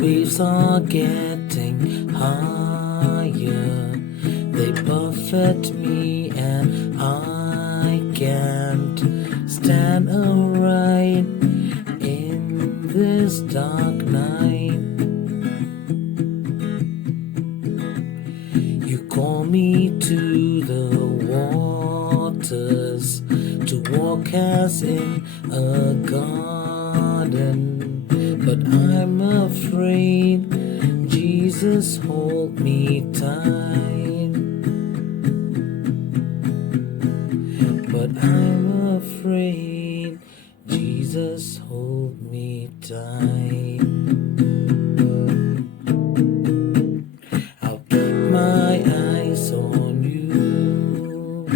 waves are getting higher. They buffet me and I can't stand upright in this dark night. You call me to the waters to walk as in a garden, but I'm afraid. Jesus, hold me tight. But I'm afraid. Jesus, hold me tight. I'll keep my eyes on you.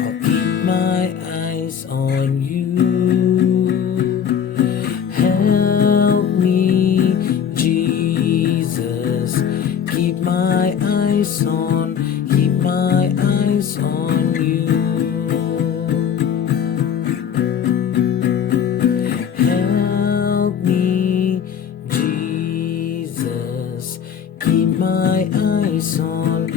I'll keep my eyes on you. Help me, Jesus. Keep my eyes on you. Help me, Jesus. Keep my eyes on